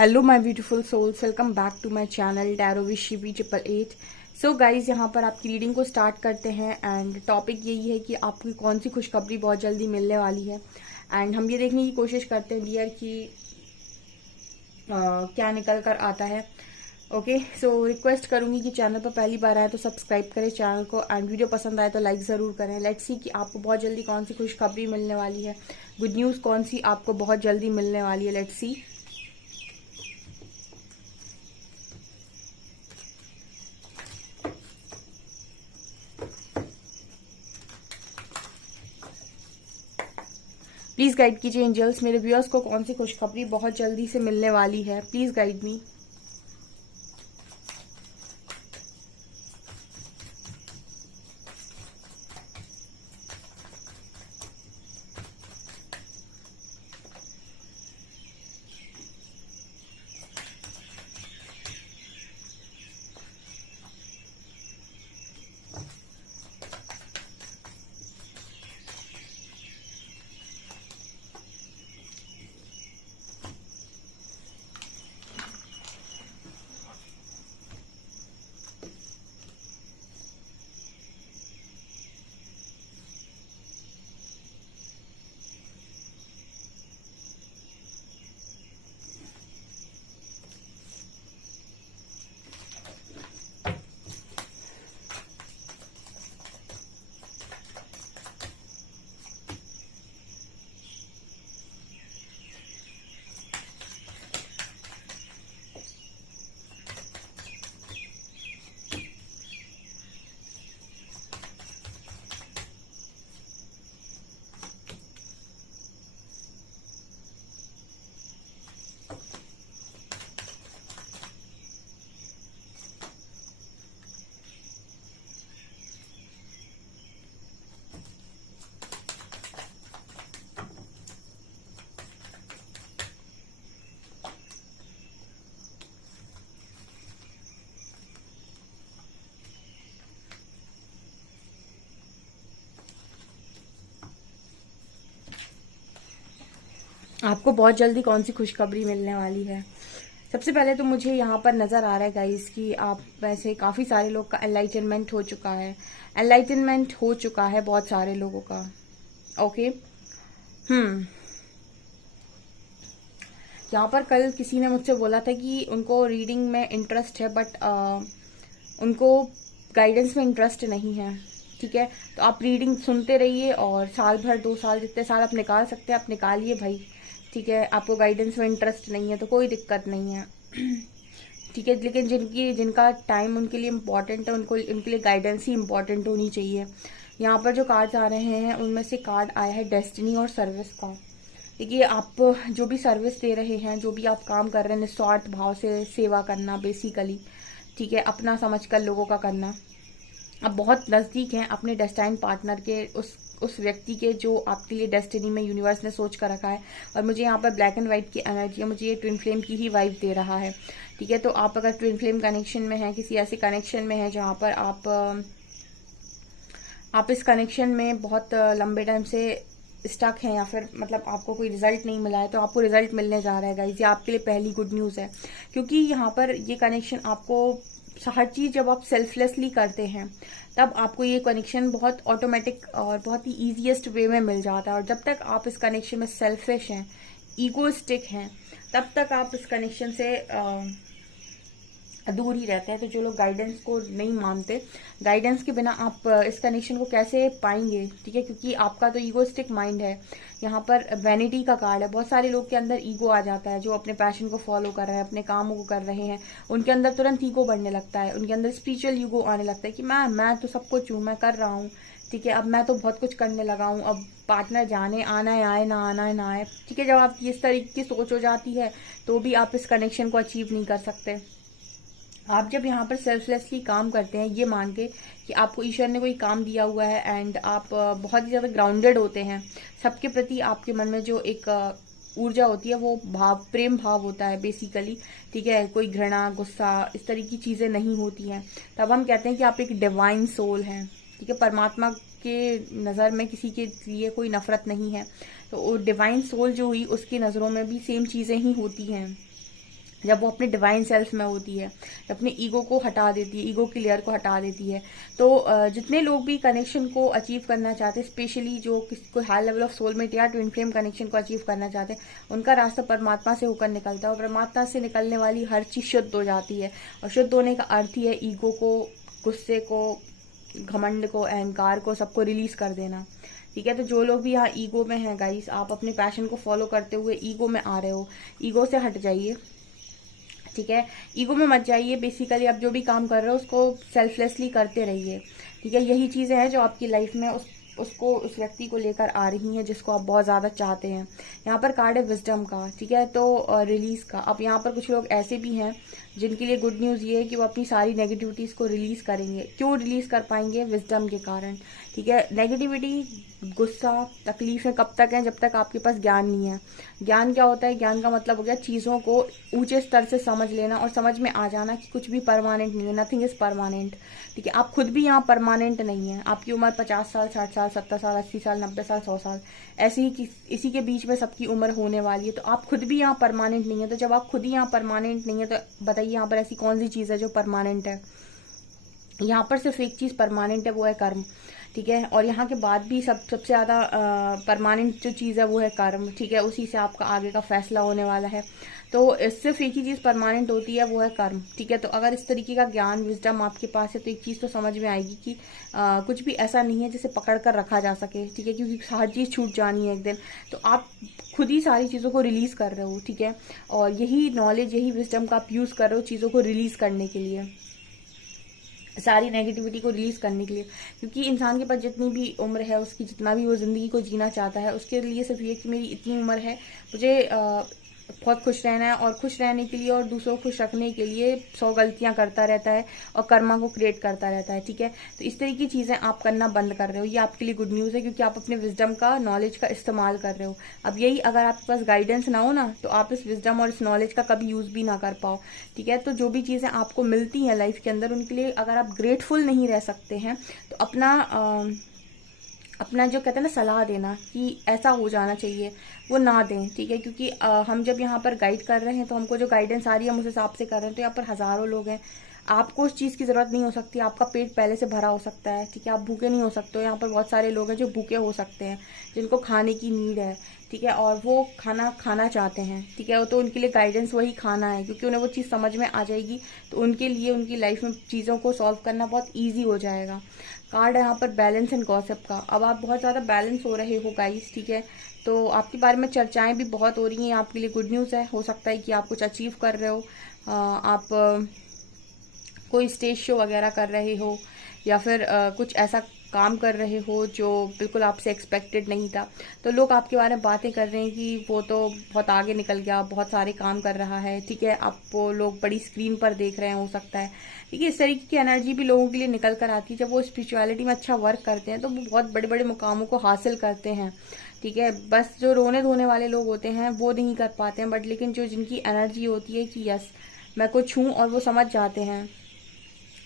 Hello my beautiful souls, welcome back to my channel tarot with Shivi 888। So guys, यहाँ पर आपकी reading को start करते हैं एंड टॉपिक यही है कि आपकी कौन सी खुशखबरी बहुत जल्दी मिलने वाली है। एंड हम ये देखने की कोशिश करते हैं डियर कि क्या निकल कर आता है। ओके, सो रिक्वेस्ट करूंगी कि चैनल पर पहली बार आए तो सब्सक्राइब करें चैनल को, एंड वीडियो पसंद आए तो लाइक ज़रूर करें। लेट्स सी कि आपको बहुत जल्दी कौन सी खुशखबरी मिलने वाली है, गुड न्यूज़ कौन सी आपको बहुत जल्दी मिलने वाली है। Let's see. प्लीज गाइड कीजिए एंजल्स, मेरे व्यूअर्स को कौन सी खुशखबरी बहुत जल्दी से मिलने वाली है। Please guide me. आपको बहुत जल्दी कौन सी खुशखबरी मिलने वाली है। सबसे पहले तो मुझे यहाँ पर नज़र आ रहा है गाइस कि आप वैसे काफ़ी सारे लोग का एनलाइटनमेंट हो चुका है। एनलाइटनमेंट हो चुका है बहुत सारे लोगों का। ओके। यहाँ पर कल किसी ने मुझसे बोला था कि उनको रीडिंग में इंटरेस्ट है, बट उनको गाइडेंस में इंटरेस्ट नहीं है। ठीक है, तो आप रीडिंग सुनते रहिए और साल भर 2 साल जितने साल आप निकाल सकते हैं आप निकालिए भाई। ठीक है, आपको गाइडेंस में इंटरेस्ट नहीं है तो कोई दिक्कत नहीं है। ठीक है, लेकिन जिनका टाइम उनके लिए इम्पोर्टेंट है उनके लिए गाइडेंस ही इम्पोर्टेंट होनी चाहिए। यहाँ पर जो कार्ड्स आ रहे हैं उनमें से कार्ड आया है डेस्टिनी और सर्विस का। देखिए, आप जो भी सर्विस दे रहे हैं, जो भी आप काम कर रहे हैं, निस्वार्थ भाव से सेवा करना बेसिकली। ठीक है, अपना समझ कर लोगों का करना। अब बहुत नज़दीक हैं अपने डेस्टाइन पार्टनर के, उस व्यक्ति के जो आपके लिए डेस्टिनी में यूनिवर्स ने सोच कर रखा है। और मुझे यहाँ पर ब्लैक एंड व्हाइट की एनर्जी है, मुझे ये ट्विन फ्लेम की ही वाइब दे रहा है। ठीक है, तो आप अगर ट्विन फ्लेम कनेक्शन में हैं, किसी ऐसे कनेक्शन में हैं जहाँ पर आप इस कनेक्शन में बहुत लंबे टाइम से स्टक हैं, या फिर मतलब आपको कोई रिजल्ट नहीं मिला है, तो आपको रिजल्ट मिलने जा रहा है गाइस। ये आपके लिए पहली गुड न्यूज़ है, क्योंकि यहाँ पर ये कनेक्शन आपको हर चीज़ जब आप सेल्फलेसली करते हैं तब आपको ये कनेक्शन बहुत ऑटोमेटिक और बहुत ही ईजीएस्ट वे में मिल जाता है। और जब तक आप इस कनेक्शन में सेल्फिश हैं, ईगोइस्टिक हैं, तब तक आप इस कनेक्शन से दूर ही रहते हैं। तो जो लोग गाइडेंस को नहीं मानते, गाइडेंस के बिना आप इस कनेक्शन को कैसे पाएंगे। ठीक है, क्योंकि आपका तो ईगोइस्टिक माइंड है। यहाँ पर वैनिटी का कार्ड है, बहुत सारे लोग के अंदर ईगो आ जाता है। जो अपने पैशन को फॉलो कर रहे हैं, अपने कामों को कर रहे हैं, उनके अंदर तुरंत ईगो बढ़ने लगता है, उनके अंदर स्पिरिचुअल ईगो आने लगता है कि मैं तो सब कुछ हूँ, मैं कर रहा हूँ। ठीक है, अब मैं तो बहुत कुछ करने लगा हूँ, अब पार्टनर जाने आना है, आए ना आना है ना आए। ठीक है, जब आपकी इस तरीके की सोच हो जाती है तो भी आप इस कनेक्शन को अचीव नहीं कर सकते। आप जब यहाँ पर सेल्फलेसली काम करते हैं ये मान के कि आपको ईश्वर ने कोई काम दिया हुआ है, एंड आप बहुत ही ज़्यादा ग्राउंडेड होते हैं, सबके प्रति आपके मन में जो एक ऊर्जा होती है वो प्रेम भाव होता है बेसिकली। ठीक है, कोई घृणा, गुस्सा, इस तरह की चीज़ें नहीं होती हैं, तब हम कहते हैं कि आप एक डिवाइन सोल हैं। ठीक है, परमात्मा के नज़र में किसी के लिए कोई नफरत नहीं है, तो डिवाइन सोल जो हुई उसकी नज़रों में भी सेम चीज़ें ही होती हैं। जब वो अपने डिवाइन सेल्फ में होती है, जब अपने ईगो को हटा देती है, ईगो की लेयर को हटा देती है। तो जितने लोग भी कनेक्शन को अचीव करना चाहते हैं, स्पेशली जो किसी को हाई लेवल ऑफ सोलमेट या ट्विन फ्लेम कनेक्शन को अचीव करना चाहते हैं, उनका रास्ता परमात्मा से होकर निकलता है और परमात्मा से निकलने वाली हर चीज शुद्ध हो जाती है। और शुद्ध होने का अर्थ ही है ईगो को, गुस्से को, घमंड को, अहंकार को, सबको रिलीज कर देना। ठीक है, तो जो लोग भी यहाँ ईगो में हैं गाइस, आप अपने पैशन को फॉलो करते हुए ईगो में आ रहे हो, ईगो से हट जाइए। ठीक है, ईगो में मत जाइए। बेसिकली आप जो भी काम कर रहे हो उसको सेल्फलेसली करते रहिए। ठीक है, यही चीजें हैं जो आपकी लाइफ में उसको उस व्यक्ति को लेकर आ रही हैं जिसको आप बहुत ज्यादा चाहते हैं। यहाँ पर कार्ड है विजडम का। ठीक है, तो रिलीज का। अब यहाँ पर कुछ लोग ऐसे भी हैं जिनके लिए गुड न्यूज ये है कि वो अपनी सारी नेगेटिविटीज को रिलीज करेंगे। क्यों रिलीज कर पाएंगे? विजडम के कारण। ठीक है, नेगेटिविटी, गुस्सा, तकलीफें कब तक हैं? जब तक आपके पास ज्ञान नहीं है। ज्ञान क्या होता है? ज्ञान का मतलब हो गया चीजों को ऊंचे स्तर से समझ लेना और समझ में आ जाना कि कुछ भी परमानेंट नहीं है, नथिंग इज परमानेंट। ठीक है, आप खुद भी यहाँ परमानेंट नहीं है। आपकी उम्र 50 साल, 60 साल, 70 साल, 80 साल, 90 साल, 100 साल, ऐसे ही इसी के बीच में सबकी उम्र होने वाली है। तो आप खुद भी यहाँ परमानेंट नहीं है। तो जब आप खुद ही यहाँ परमानेंट नहीं है तो बताइए यहाँ पर ऐसी कौन सी चीज है जो परमानेंट है? यहाँ पर सिर्फ एक चीज परमानेंट है, वो है कर्म। ठीक है, और यहाँ के बाद भी सबसे ज्यादा परमानेंट जो चीज है वो है कर्म। ठीक है, उसी से आपका आगे का फैसला होने वाला है। तो सिर्फ एक ही चीज परमानेंट होती है, वो है कर्म। ठीक है, तो अगर इस तरीके का ज्ञान, विजडम आपके पास है तो एक चीज तो समझ में आएगी कि कुछ भी ऐसा नहीं है जिसे पकड़ कर रखा जा सके। ठीक है, क्योंकि हर चीज छूट जानी है एक दिन। तो आप खुद ही सारी चीजों को रिलीज कर रहे हो। ठीक है, और यही नॉलेज, यही विजडम का आप यूज कर रहे हो चीजों को रिलीज करने के लिए, सारी नेगेटिविटी को रिलीज करने के लिए। क्योंकि इंसान के पास जितनी भी उम्र है, उसकी जितना भी वो जिंदगी को जीना चाहता है, उसके लिए सिर्फ ये कि मेरी इतनी उम्र है, मुझे बहुत खुश रहना है, और खुश रहने के लिए और दूसरों को खुश रखने के लिए 100 गलतियां करता रहता है और कर्मा को क्रिएट करता रहता है। ठीक है, तो इस तरह की चीजें आप करना बंद कर रहे हो। ये आपके लिए गुड न्यूज है क्योंकि आप अपने विजडम का, नॉलेज का इस्तेमाल कर रहे हो। अब यही अगर आपके पास गाइडेंस ना हो ना, तो आप इस विजडम और इस नॉलेज का कभी यूज भी ना कर पाओ। ठीक है, तो जो भी चीजें आपको मिलती हैं लाइफ के अंदर, उनके लिए अगर आप ग्रेटफुल नहीं रह सकते हैं तो अपना जो कहते हैं ना सलाह देना कि ऐसा हो जाना चाहिए, वो ना दें। ठीक है, क्योंकि हम जब यहाँ पर गाइड कर रहे हैं तो हमको जो गाइडेंस आ रही है हम उस हिसाब से कर रहे हैं। तो यहाँ पर हजारों लोग हैं, आपको उस चीज की जरूरत नहीं हो सकती। आपका पेट पहले से भरा हो सकता है। ठीक है, आप भूखे नहीं हो सकते हो। यहाँ पर बहुत सारे लोग हैं जो भूखे हो सकते हैं, जिनको खाने की नीड है। ठीक है, और वो खाना खाना चाहते हैं। ठीक है, तो उनके लिए गाइडेंस वही खाना है, क्योंकि उन्हें वो चीज समझ में आ जाएगी तो उनके लिए उनकी लाइफ में चीजों को सॉल्व करना बहुत ईजी हो जाएगा। कार्ड है यहाँ पर बैलेंस एंड गॉसिप का। अब आप बहुत ज्यादा बैलेंस हो रहे हो गाइस। ठीक है, तो आपके बारे में चर्चाएं भी बहुत हो रही हैं, आपके लिए गुड न्यूज है। हो सकता है कि आप कुछ अचीव कर रहे हो, आप कोई स्टेज शो वगैरह कर रहे हो, या फिर कुछ ऐसा काम कर रहे हो जो बिल्कुल आपसे एक्सपेक्टेड नहीं था। तो लोग आपके बारे में बातें कर रहे हैं कि वो तो बहुत आगे निकल गया, बहुत सारे काम कर रहा है। ठीक है, आपको लोग बड़ी स्क्रीन पर देख रहे हैं, हो सकता है। ठीक है, इस तरीके की एनर्जी भी लोगों के लिए निकल कर आती है। जब वो स्पिरिचुअलिटी में अच्छा वर्क करते हैं तो वो बहुत बड़े बड़े मुकामों को हासिल करते हैं। ठीक है, बस जो रोने धोने वाले लोग होते हैं वो नहीं कर पाते हैं, बट लेकिन जो जिनकी एनर्जी होती है कि यस मैं कुछ हूँ, और वो समझ जाते हैं।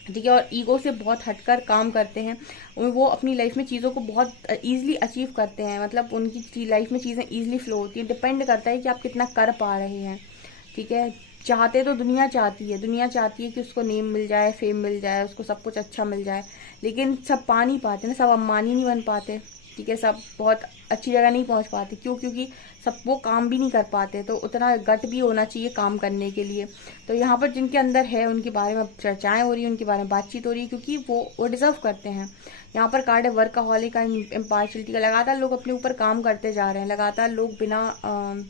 ठीक है, और ईगो से बहुत हटकर काम करते हैं, वो अपनी लाइफ में चीज़ों को बहुत इजीली अचीव करते हैं। मतलब उनकी लाइफ में चीज़ें इजीली फ्लो होती है। डिपेंड करता है कि आप कितना कर पा रहे हैं। ठीक है, चाहते तो दुनिया चाहती है कि उसको नेम मिल जाए, फेम मिल जाए, उसको सब कुछ अच्छा मिल जाए, लेकिन सब पा नहीं पाते ना, सब अंबानी नहीं बन पाते। ठीक है, सब बहुत अच्छी जगह नहीं पहुंच पाते। क्यों? क्योंकि सब वो काम भी नहीं कर पाते, तो उतना गट भी होना चाहिए काम करने के लिए। तो यहाँ पर जिनके अंदर है उनके बारे में चर्चाएं हो रही है, उनके बारे में बातचीत हो रही है, क्योंकि वो डिजर्व करते हैं। यहाँ पर कार्ड है वर्कaholic का, इम्पार्शियलिटी का। लगातार लोग अपने ऊपर काम करते जा रहे हैं, लगातार लोग बिना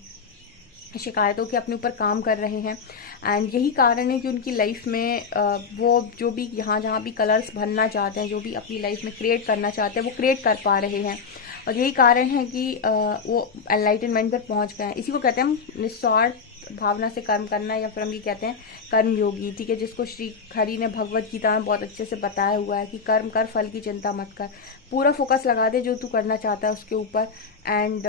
शिकायतों के अपने ऊपर काम कर रहे हैं। एंड यही कारण है कि उनकी लाइफ में वो जो भी जहाँ भी कलर्स भरना चाहते हैं, जो भी अपनी लाइफ में क्रिएट करना चाहते हैं, वो क्रिएट कर पा रहे हैं। और यही कारण है कि वो एनलाइटनमेंट पर पहुंच गए हैं। इसी को कहते हैं हम निस्वार्थ भावना से कर्म करना, या फिर हम ये कहते हैं कर्म योगी। ठीक है, जिसको श्री हरि ने भगवत गीता में बहुत अच्छे से बताया हुआ है कि कर्म कर, फल की चिंता मत कर, पूरा फोकस लगा दे जो तू करना चाहता है उसके ऊपर। एंड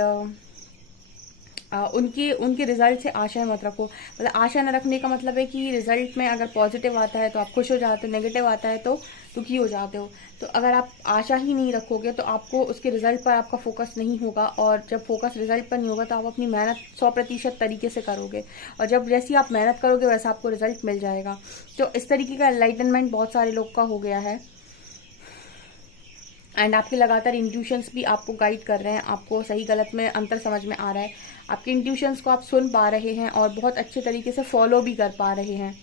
उनकी उनके रिजल्ट से आशाएं मत रखो। मतलब आशा न रखने का मतलब है कि रिजल्ट में अगर पॉजिटिव आता है तो आप खुश हो जाते हो, नेगेटिव आता है तो दुखी हो जाते हो। तो अगर आप आशा ही नहीं रखोगे तो आपको उसके रिजल्ट पर आपका फोकस नहीं होगा, और जब फोकस रिजल्ट पर नहीं होगा तो आप अपनी मेहनत 100% तरीके से करोगे, और जब जैसी आप मेहनत करोगे वैसा आपको रिजल्ट मिल जाएगा। तो इस तरीके का एनलाइटनमेंट बहुत सारे लोग का हो गया है, एंड आपके लगातार इंट्यूशंस भी आपको गाइड कर रहे हैं, आपको सही गलत में अंतर समझ में आ रहा है, आपके इंट्यूशंस को आप सुन पा रहे हैं और बहुत अच्छे तरीके से फॉलो भी कर पा रहे हैं।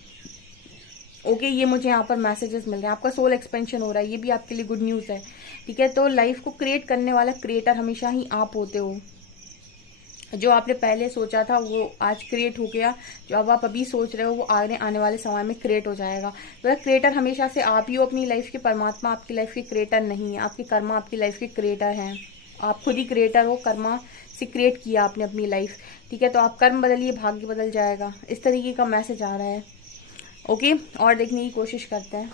ओके, ये मुझे यहाँ पर मैसेजेस मिल रहे हैं, आपका सोल एक्सपेंशन हो रहा है, ये भी आपके लिए गुड न्यूज़ है। ठीक है, तो लाइफ को क्रिएट करने वाला क्रिएटर हमेशा ही आप होते हो। जो आपने पहले सोचा था वो आज क्रिएट हो गया, जो अब आप अभी सोच रहे हो वो आने वाले समय में क्रिएट हो जाएगा। तो क्रिएटर हमेशा से आप ही हो अपनी लाइफ के, परमात्मा आपकी लाइफ के क्रिएटर नहीं है, आपके कर्मा आपकी लाइफ के क्रिएटर हैं। आप खुद ही क्रिएटर हो, कर्मा से क्रिएट किया आपने अपनी लाइफ। ठीक है, तो आप कर्म बदलिए, भाग्य बदल जाएगा, इस तरीके का मैसेज आ रहा है। ओके, और देखने की कोशिश करते हैं।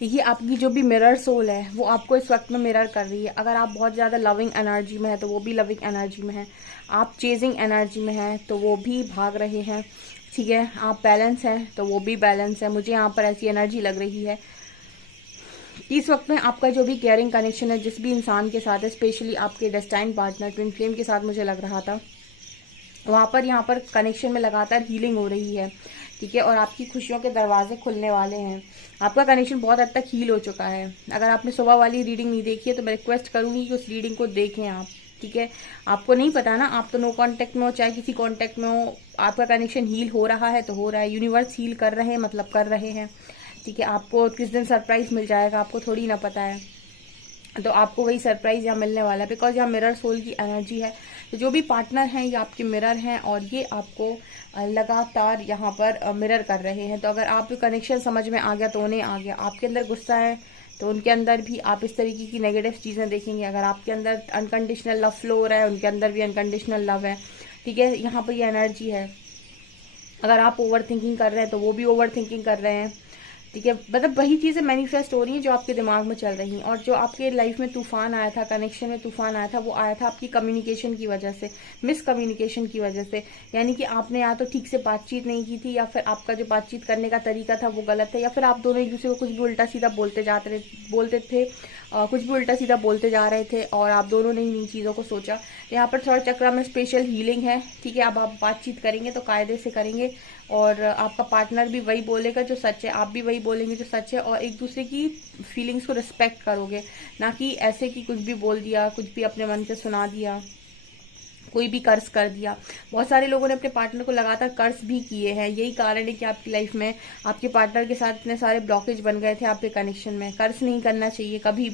देखिए, आपकी जो भी मिरर सोल है वो आपको इस वक्त में मिरर कर रही है। अगर आप बहुत ज़्यादा लविंग एनर्जी में है तो वो भी लविंग एनर्जी में है, आप चेजिंग एनर्जी में है तो वो भी भाग रहे हैं। ठीक है, आप बैलेंस हैं तो वो भी बैलेंस है। मुझे यहाँ पर ऐसी एनर्जी लग रही है। इस वक्त में आपका जो भी केयरिंग कनेक्शन है जिस भी इंसान के साथ है, स्पेशली आपके डेस्टाइन पार्टनर ट्विन फ्लेम के साथ मुझे लग रहा था, वहाँ पर यहाँ पर कनेक्शन में लगातार हीलिंग हो रही है। ठीक है, और आपकी खुशियों के दरवाजे खुलने वाले हैं। आपका कनेक्शन बहुत हद तक हील हो चुका है। अगर आपने सुबह वाली रीडिंग नहीं देखी है तो मैं रिक्वेस्ट करूंगी कि उस रीडिंग को देखें आप। ठीक है, आपको नहीं पता ना, आप तो नो कांटेक्ट में हो चाहे किसी कांटेक्ट में हो, आपका कनेक्शन हील हो रहा है तो हो रहा है। यूनिवर्स हील कर रहे हैं मतलब कर रहे हैं। ठीक है, आपको किस दिन सरप्राइज मिल जाएगा आपको थोड़ी ना पता है, तो आपको वही सरप्राइज यहाँ मिलने वाला है, बिकॉज यहाँ मिरर सोल की एनर्जी है। तो जो भी पार्टनर हैं ये आपके मिरर हैं और ये आपको लगातार यहाँ पर मिरर कर रहे हैं। तो अगर आप कनेक्शन समझ में आ गया तो उन्हें आ गया। आपके अंदर गुस्सा है तो उनके अंदर भी आप इस तरीके की नेगेटिव चीज़ें देखेंगे। अगर आपके अंदर अनकंडीशनल लव फ्लो हो रहा है उनके अंदर भी अनकंडीशनल लव है। ठीक है, यहाँ पर ये एनर्जी है। अगर आप ओवर थिंकिंग कर रहे हैं तो वो भी ओवर थिंकिंग कर रहे हैं। ठीक है, मतलब वही चीज़ें मैनिफेस्ट हो रही हैं जो आपके दिमाग में चल रही हैं। और जो आपके लाइफ में तूफान आया था, कनेक्शन में तूफान आया था, वो आया था आपकी कम्युनिकेशन की वजह से, मिस कम्युनिकेशन की वजह से। यानी कि आपने या तो ठीक से बातचीत नहीं की थी, या फिर आपका जो बातचीत करने का तरीका था वो गलत है, या फिर आप दोनों एक दूसरे को कुछ भी उल्टा सीधा बोलते थे, कुछ भी उल्टा सीधा बोलते जा रहे थे और आप दोनों ने इन चीज़ों को सोचा। यहाँ पर थर्ड चक्र में स्पेशल हीलिंग है। ठीक है, अब आप बातचीत करेंगे तो कायदे से करेंगे, और आपका पार्टनर भी वही बोलेगा जो सच है, आप भी वही बोलेंगे जो सच है, और एक दूसरे की फीलिंग्स को रिस्पेक्ट करोगे, ना कि ऐसे कि कुछ भी बोल दिया, कुछ भी अपने मन से सुना दिया, कोई भी कर्ज कर दिया। बहुत सारे लोगों ने अपने पार्टनर को लगातार कर्ज भी किए हैं। यही कारण है कि आपकी लाइफ में आपके पार्टनर के साथ इतने सारे ब्लॉकेज बन गए थे आपके कनेक्शन में। कर्ज नहीं करना चाहिए, कभी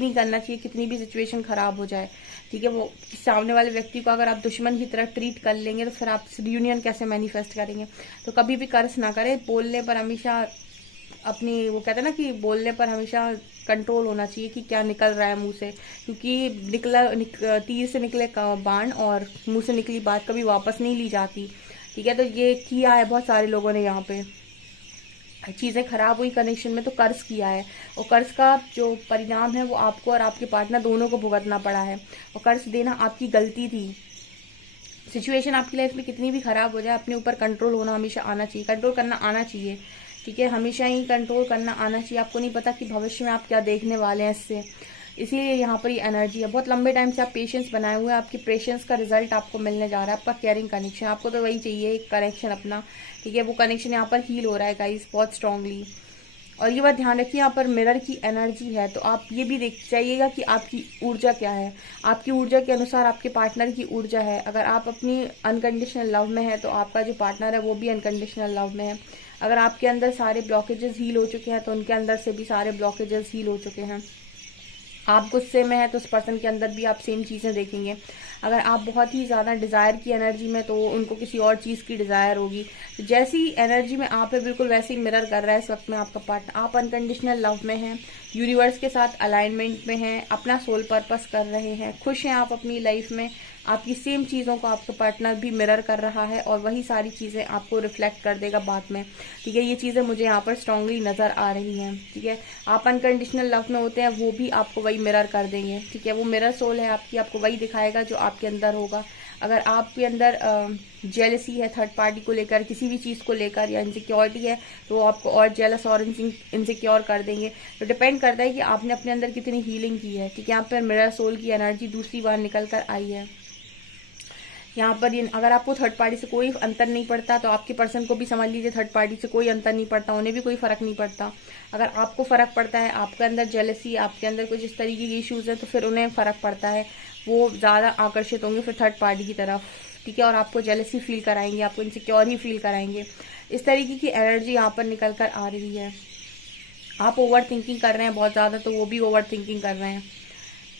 नहीं करना चाहिए, कितनी भी सिचुएशन खराब हो जाए। ठीक है, वो सामने वाले व्यक्ति को अगर आप दुश्मन की तरह ट्रीट कर लेंगे तो फिर आप रियूनियन कैसे मैनिफेस्ट करेंगे। तो कभी भी कर्ज ना करें। बोलने पर हमेशा अपनी, वो कहते हैं ना कि बोलने पर हमेशा कंट्रोल होना चाहिए कि क्या निकल रहा है मुंह से, क्योंकि तीर से निकले बाण और मुंह से निकली बात कभी वापस नहीं ली जाती। ठीक है, तो ये किया है बहुत सारे लोगों ने। यहाँ पे चीज़ें खराब हुई कनेक्शन में तो कर्ज किया है, और कर्ज का जो परिणाम है वो आपको और आपके पार्टनर दोनों को भुगतना पड़ा है, और कर्ज देना आपकी गलती थी। सिचुएशन आपकी लाइफ में कितनी भी खराब हो जाए, अपने ऊपर कंट्रोल होना हमेशा आना चाहिए, कंट्रोल करना आना चाहिए, ठीक है, हमेशा ही कंट्रोल करना आना चाहिए। आपको नहीं पता कि भविष्य में आप क्या देखने वाले हैं इससे, इसीलिए यहाँ पर ये एनर्जी है। बहुत लंबे टाइम से आप पेशेंस बनाए हुए हैं, आपकी पेशेंस का रिजल्ट आपको मिलने जा रहा है, आपका केयरिंग कनेक्शन, आपको तो वही चाहिए, एक कनेक्शन अपना, ठीक है। वो कनेक्शन यहाँ पर हील हो रहा है गाइस बहुत स्ट्रांगली। और ये बात ध्यान रखिए, यहाँ पर मिरर की एनर्जी है, तो आप ये भी देख जाइएगा कि आपकी ऊर्जा क्या है, आपकी ऊर्जा के अनुसार आपके पार्टनर की ऊर्जा है। अगर आप अपनी अनकंडीशनल लव में है तो आपका जो पार्टनर है वो भी अनकंडीशनल लव में है। अगर आपके अंदर सारे ब्लॉकेजेस हील हो चुके हैं तो उनके अंदर से भी सारे ब्लॉकेजेस हील हो चुके हैं। आप गुस्से में है तो उस पर्सन के अंदर भी आप सेम चीज़ें देखेंगे। अगर आप बहुत ही ज़्यादा डिज़ायर की एनर्जी में तो उनको किसी और चीज़ की डिज़ायर होगी। तो जैसी एनर्जी में आप है बिल्कुल वैसे ही मिरर कर रहा है इस वक्त में आपका पार्टनर। आप अनकंडीशनल लव में हैं, यूनिवर्स के साथ अलाइनमेंट में हैं, अपना सोल पर्पस कर रहे हैं, खुश हैं आप अपनी लाइफ में। आपकी सेम चीज़ों को आपका पार्टनर भी मिरर कर रहा है और वही सारी चीज़ें आपको रिफ्लेक्ट कर देगा बाद में, ठीक है। ये चीज़ें मुझे यहाँ पर स्ट्रांगली नज़र आ रही हैं, ठीक है। आप अनकंडीशनल लव में होते हैं, वो भी आपको वही मिरर कर देंगे, ठीक है। वो मिरर सोल है आपकी, आपको वही दिखाएगा जो आपके अंदर होगा। अगर आपके अंदर जेलसी है थर्ड पार्टी को लेकर, किसी भी चीज़ को लेकर, या इनसिक्योरिटी है तो वो आपको और जेलस और इनसिक्योर कर देंगे। तो डिपेंड करता है कि आपने अपने अंदर कितनी हीलिंग की है, ठीक है। यहाँ पर मिरर सोल की एनर्जी दूसरी बार निकल कर आई है। यहाँ पर अगर आपको थर्ड पार्टी से कोई अंतर नहीं पड़ता तो आपके पर्सन को भी समझ लीजिए थर्ड पार्टी से कोई अंतर नहीं पड़ता, उन्हें भी कोई फर्क नहीं पड़ता। अगर आपको फर्क पड़ता है, आपके अंदर जेलसी, आपके अंदर कुछ इस तरीके के इश्यूज है तो फिर उन्हें फर्क पड़ता है, वो ज़्यादा आकर्षित होंगे फिर थर्ड पार्टी की तरफ, ठीक है। और आपको जेलसी फील कराएंगे, आपको इनसिक्योर ही फील कराएंगे। इस तरीके की एनर्जी यहाँ पर निकल कर आ रही है। आप ओवर थिंकिंग कर रहे हैं बहुत ज़्यादा तो वो भी ओवर थिंकिंग कर रहे हैं,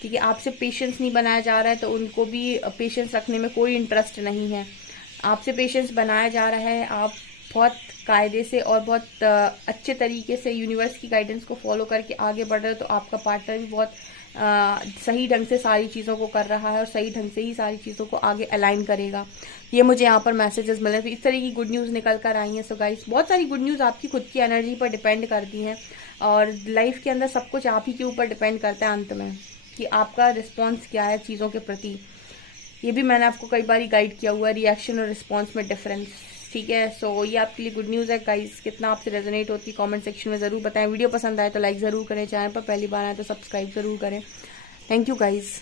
ठीक है। आपसे पेशेंस नहीं बनाया जा रहा है तो उनको भी पेशेंस रखने में कोई इंटरेस्ट नहीं है। आपसे पेशेंस बनाया जा रहा है, आप बहुत कायदे से और बहुत अच्छे तरीके से यूनिवर्स की गाइडेंस को फॉलो करके आगे बढ़ रहे हो, तो आपका पार्टनर भी बहुत सही ढंग से सारी चीज़ों को कर रहा है और सही ढंग से ही सारी चीज़ों को आगे अलाइन करेगा। ये मुझे यहाँ पर मैसेजेस मिले, तो इस तरह की गुड न्यूज़ निकल कर आई हैं। सो गाइस, बहुत सारी गुड न्यूज़ आपकी खुद की एनर्जी पर डिपेंड करती हैं और लाइफ के अंदर सब कुछ आप ही के ऊपर डिपेंड करता है अंत में कि आपका रिस्पॉन्स क्या है चीज़ों के प्रति। ये भी मैंने आपको कई बार गाइड किया हुआ है, रिएक्शन और रिस्पॉन्स में डिफरेंस, ठीक है। सो ये आपके लिए गुड न्यूज़ है गाइस। कितना आपसे रेजोनेट होती है कमेंट सेक्शन में ज़रूर बताएं। वीडियो पसंद आए तो लाइक ज़रूर करें, चैनल पर पहली बार आए तो सब्सक्राइब ज़रूर करें। Thank you guys.